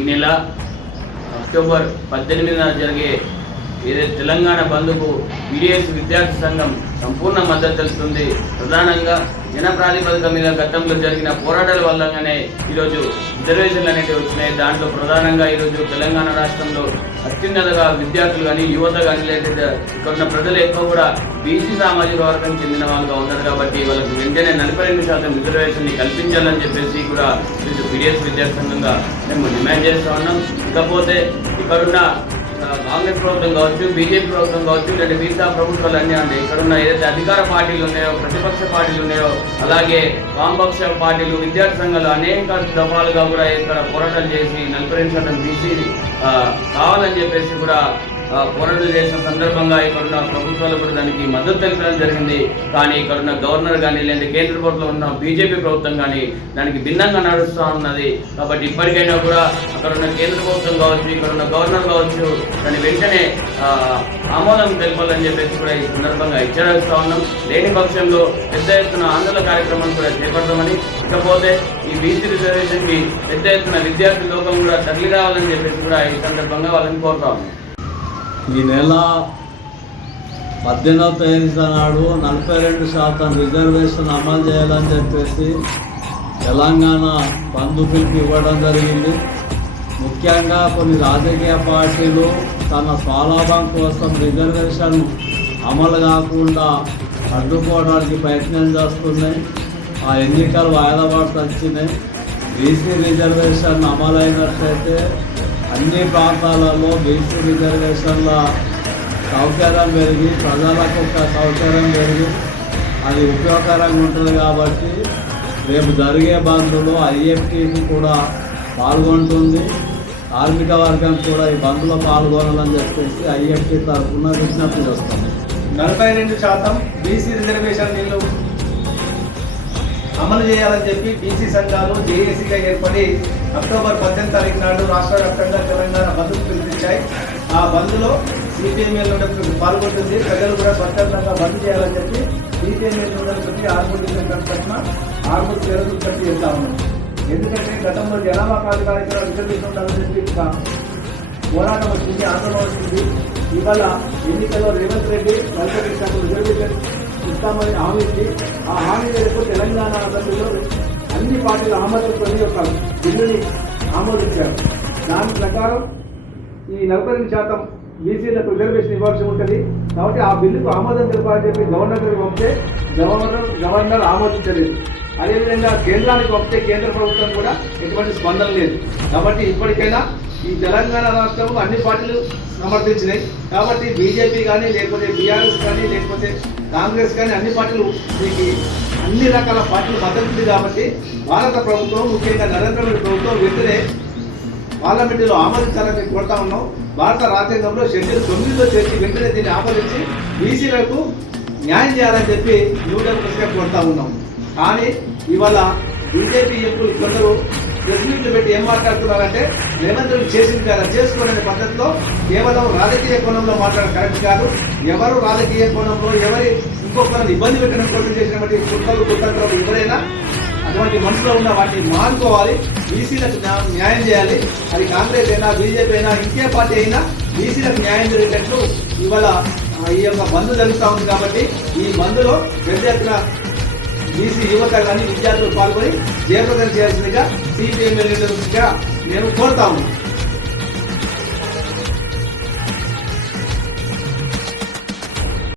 ఈ నెల అక్టోబర్ పద్దెనిమిదిన జరిగే ఏదైతే తెలంగాణ బంద్కు బీడీఎస్ విద్యార్థి సంఘం సంపూర్ణ మద్దతు తెలుస్తుంది ప్రధానంగా జన ప్రాతిపదిక మీద గతంలో జరిగిన పోరాటాల వల్లనే ఈరోజు రిజర్వేషన్లు అనేవి వచ్చినాయి. దాంట్లో ప్రధానంగా ఈరోజు తెలంగాణ రాష్ట్రంలో అత్యున్నతగా విద్యార్థులు కానీ యువత కానీ లేదా ఇక్కడ ఉన్న ప్రజలు ఎక్కువ కూడా బీసీ సామాజిక వర్గం చెందిన వాళ్ళుగా ఉన్నారు కాబట్టి వాళ్ళకి వెంటనే నలభై రెండు శాతం రిజర్వేషన్ని కల్పించాలని చెప్పేసి కూడా ఈరోజు బీడీఎస్ విద్యార్థి సంఘంగా మేము డిమాండ్ చేస్తూ ఉన్నాం. ఇకపోతే ఇక్కడున్న కాంగ్రెస్ ప్రభుత్వం కావచ్చు బీజేపీ ప్రభుత్వం కావచ్చు లేదా మిగతా ప్రభుత్వాలు అన్నీ ఉన్నాయి ఇక్కడ ఉన్న ఏదైతే అధికార పార్టీలు ఉన్నాయో ప్రతిపక్ష పార్టీలు ఉన్నాయో అలాగే వామపక్ష పార్టీలు విద్యార్థి సంఘాలు అనేక దఫాలుగా కూడా ఇక్కడ పోరాటాలు చేసి నలభై రెండు శాతం బీసీ కావాలని చెప్పేసి కూడా పోరాటం పోరాటాలు చేసిన సందర్భంగా ఇక్కడ ఉన్న ప్రభుత్వాలు కూడా దానికి మద్దతు తెలపడం జరిగింది. కానీ ఇక్కడ ఉన్న గవర్నర్ కానీ లేదా కేంద్ర ప్రభుత్వంలో ఉన్న బీజేపీ ప్రభుత్వం కానీ దానికి భిన్నంగా నడుస్తూ ఉన్నది. కాబట్టి ఇప్పటికైనా కూడా అక్కడ ఉన్న కేంద్ర ప్రభుత్వం కావచ్చు ఇక్కడ ఉన్న గవర్నర్ కావచ్చు దాన్ని వెంటనే ఆ, ఆమోదం తెలపాలని చెప్పేసి కూడా ఈ సందర్భంగా హెచ్చరిస్తూ ఉన్నాం. లేని పక్షంలో పెద్ద ఎత్తున ఆందోళన కార్యక్రమం కూడా చేపడతామని ఇకపోతే ఈ బీసీ రిజర్వేషన్కి పెద్ద ఎత్తున విద్యార్థి లోకం కూడా తరలి రావాలని చెప్పేసి కూడా ఈ సందర్భంగా వాళ్ళని కోరుతా ఉన్నాం. ఈ నెల పద్దెనిమిదవ తేదీ నాడు నలభై రెండు శాతం రిజర్వేషన్ అమలు చేయాలని చెప్పేసి తెలంగాణ బంధు పిలుపు ఇవ్వడం జరిగింది. ముఖ్యంగా కొన్ని రాజకీయ పార్టీలు తన స్వలాభం కోసం రిజర్వేషన్ అమలు కాకుండా అడ్డుకోవడానికి ప్రయత్నం చేస్తున్నాయి. ఆ ఎన్నికలు వాయిదా పడుతూ వచ్చినాయి. బీసీ రిజర్వేషన్ అమలైనట్లయితే అన్ని ప్రాంతాలలో బీసీ రిజర్వేషన్ల సౌకర్యం పెరిగి ప్రజలకు ఒక సౌకర్యం పెరిగి అది ఉపయోగకరంగా ఉంటుంది కాబట్టి రేపు జరిగే బంద్లో ఐఎఫ్టీకి కూడా పాల్గొంటుంది. కార్మిక వర్గం కూడా ఈ బంద్లో పాల్గొనాలని చెప్పేసి ఐఎఫ్టీ తరఫున విజ్ఞప్తి చేస్తుంది నలభై రెండు శాతం బీసీ రిజర్వేషన్ నీళ్ళు అమలు చేయాలని చెప్పి బీసీ సంఘాలు జేఏసీగా ఏర్పడి అక్టోబర్ పద్దెనిమిది తారీఖు నాడు రాష్ట్ర వ్యాప్తంగా తెలంగాణ బంద్కు పిలిపించాయి. ఆ బంద్లో సిపిఎంఎల్ పాల్గొంటుంది. ప్రజలు కూడా స్వచ్ఛందంగా బంద్ చేయాలని చెప్పి సిపిఎంఎల్ ప్రతి ఆర్మూర్ డివిజన్ తరఫున ఆర్మూర్ పేరు ఉత్పత్తి చేస్తా ఉన్నాం. ఎందుకంటే గతంలో జనాభా ప్రాతిపాదికన రిజర్వేషన్ చెప్పి పోరాటం వచ్చింది ఆందోళన వచ్చింది. ఇవాళ ఎన్నికల్లో రేవంత్ రెడ్డి కల్పకృష్ణకు రిజర్వేషన్ ఇస్తామని హామీ ఇచ్చి ఆ హామీ మేరకు తెలంగాణ అసెంబ్లీలో అన్ని పార్టీలు ఆమోదంతో ఒక బిల్లుని ఆమోదించారు. దాని ప్రకారం ఈ నలభై రెండు శాతం బీసీలకు రిజర్వేషన్ ఇవ్వాల్సి ఉంటుంది. కాబట్టి ఆ బిల్లుకు ఆమోదం తెలపాలని చెప్పి గవర్నర్ గారికి పంపితే గవర్నర్ గవర్నర్ ఆమోదించలేదు. అదేవిధంగా కేంద్రానికి పంపితే కేంద్ర ప్రభుత్వం కూడా ఎటువంటి స్పందన లేదు. కాబట్టి ఇప్పటికైనా ఈ తెలంగాణ రాష్ట్రంలో అన్ని పార్టీలు సమర్థించినాయి. కాబట్టి బీజేపీ కానీ లేకపోతే బీఆర్ఎస్ కానీ లేకపోతే కాంగ్రెస్ కానీ అన్ని పార్టీలు దీనికి అన్ని రకాల పార్టీలు మద్దతుంది కాబట్టి భారత ప్రభుత్వం ముఖ్యంగా నరేంద్ర మోడీ ప్రభుత్వం వెంటనే పార్లమెంటులో ఆమోదించాలని కోరుతా ఉన్నాం. భారత రాజ్యాంగంలో షెడ్యూల్ తొమ్మిదిలో చేసి వెంటనే దీన్ని ఆమోదించి బీసీలకు న్యాయం చేయాలని చెప్పి న్యూ డెమోక్రసీగా కోరుతా ఉన్నాం. కానీ ఇవాళ బీజేపీ ఎప్పుడు కొందరు ప్రెస్ మీట్లు పెట్టి ఏం మాట్లాడుతున్నారంటే రేవంత్ రెడ్డి చేసింది కదా చేసుకోలేని పద్ధతిలో కేవలం రాజకీయ కోణంలో మాట్లాడడం కరెక్ట్ కాదు. ఎవరు రాజకీయ కోణంలో ఎవరి ఇంకొకరిని ఇబ్బంది పెట్టడం కోసం చేసినటువంటి కుట్రలు కుట్రలు ఎవరైనా అటువంటి మనసులో ఉన్న వాటిని మానుకోవాలి. బీసీలకు న్యాయం చేయాలి. అది కాంగ్రెస్ అయినా బీజేపీ అయినా ఇంకే పార్టీ అయినా బీసీలకు న్యాయం జరిగేటట్లు ఇవాళ ఈ యొక్క బంద్ జరుగుతూ ఉంది కాబట్టి ఈ బంద్లో పెద్ద ఎత్తున బీసీ యువత కానీ విద్యార్థులు పాల్గొని జయప్రదం చేయాల్సిందిగా సిపిఎం నేను కోరుతా ఉన్నాను.